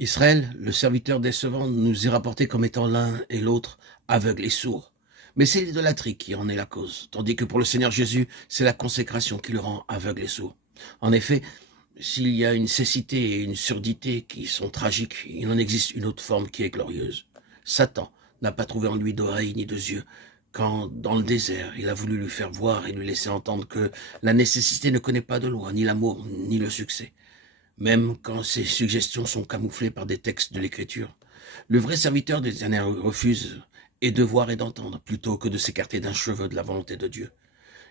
Israël, le serviteur décevant, nous est rapporté comme étant l'un et l'autre aveugles et sourds. Mais c'est l'idolâtrie qui en est la cause, tandis que pour le Seigneur Jésus, c'est la consécration qui le rend aveugle et sourd. En effet, s'il y a une cécité et une surdité qui sont tragiques, il en existe une autre forme qui est glorieuse. Satan n'a pas trouvé en lui d'oreilles ni de yeux, quand, dans le désert, il a voulu lui faire voir et lui laisser entendre que la nécessité ne connaît pas de loi, ni l'amour, ni le succès. Même quand ces suggestions sont camouflées par des textes de l'Écriture, le vrai serviteur des Éternels refuse et de voir et d'entendre plutôt que de s'écarter d'un cheveu de la volonté de Dieu.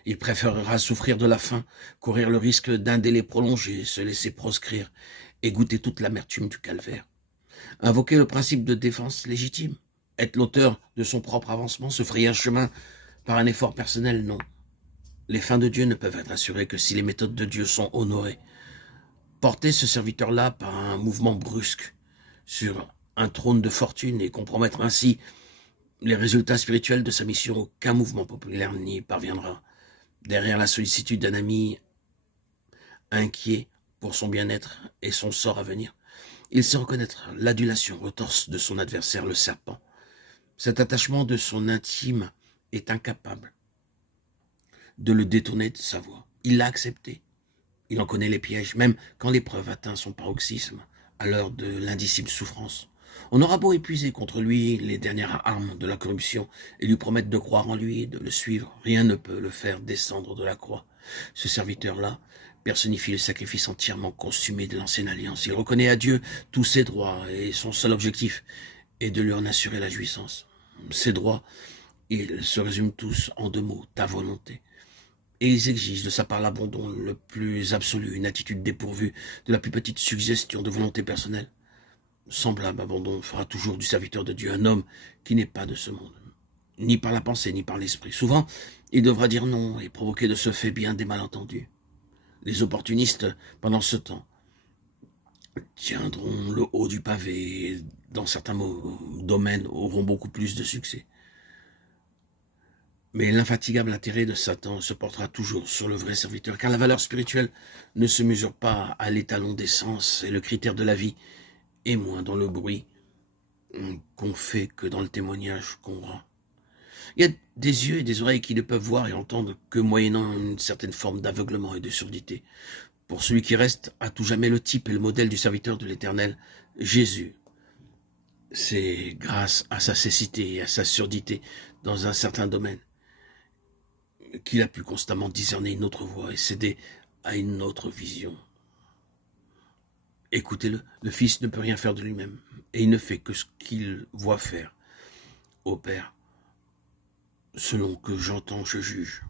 Il préférera souffrir de la faim, courir le risque d'un délai prolongé, se laisser proscrire et goûter toute l'amertume du calvaire. Invoquer le principe de défense légitime, être l'auteur de son propre avancement, se frayer un chemin par un effort personnel, non. Les fins de Dieu ne peuvent être assurées que si les méthodes de Dieu sont honorées. Porter ce serviteur-là par un mouvement brusque sur un trône de fortune et compromettre ainsi les résultats spirituels de sa mission, aucun mouvement populaire n'y parviendra. Derrière la sollicitude d'un ami inquiet pour son bien-être et son sort à venir, il sait reconnaître l'adulation retorse de son adversaire, le serpent. Cet attachement de son intime est incapable de le détourner de sa voie. Il l'a accepté. Il en connaît les pièges, même quand l'épreuve atteint son paroxysme, à l'heure de l'indicible souffrance. On aura beau épuiser contre lui les dernières armes de la corruption et lui promettre de croire en lui, de le suivre, rien ne peut le faire descendre de la croix. Ce serviteur-là personnifie le sacrifice entièrement consumé de l'ancienne alliance. Il reconnaît à Dieu tous ses droits et son seul objectif est de lui en assurer la jouissance. Ses droits, ils se résument tous en deux mots, ta volonté. Et ils exigent de sa part l'abandon le plus absolu, une attitude dépourvue de la plus petite suggestion de volonté personnelle. Semblable abandon fera toujours du serviteur de Dieu un homme qui n'est pas de ce monde, ni par la pensée, ni par l'esprit. Souvent, il devra dire non et provoquer de ce fait bien des malentendus. Les opportunistes, pendant ce temps, tiendront le haut du pavé et, dans certains domaines, auront beaucoup plus de succès. Mais l'infatigable intérêt de Satan se portera toujours sur le vrai serviteur, car la valeur spirituelle ne se mesure pas à l'étalon des sens et le critère de la vie, et moins dans le bruit qu'on fait que dans le témoignage qu'on rend. Il y a des yeux et des oreilles qui ne peuvent voir et entendre que moyennant une certaine forme d'aveuglement et de surdité. Pour celui qui reste à tout jamais le type et le modèle du serviteur de l'Éternel, Jésus, c'est grâce à sa cécité et à sa surdité dans un certain domaine qu'il a pu constamment discerner une autre voie et céder à une autre vision. Écoutez-le, le Fils ne peut rien faire de lui-même, et il ne fait que ce qu'il voit faire au Père. Selon que j'entends, je juge.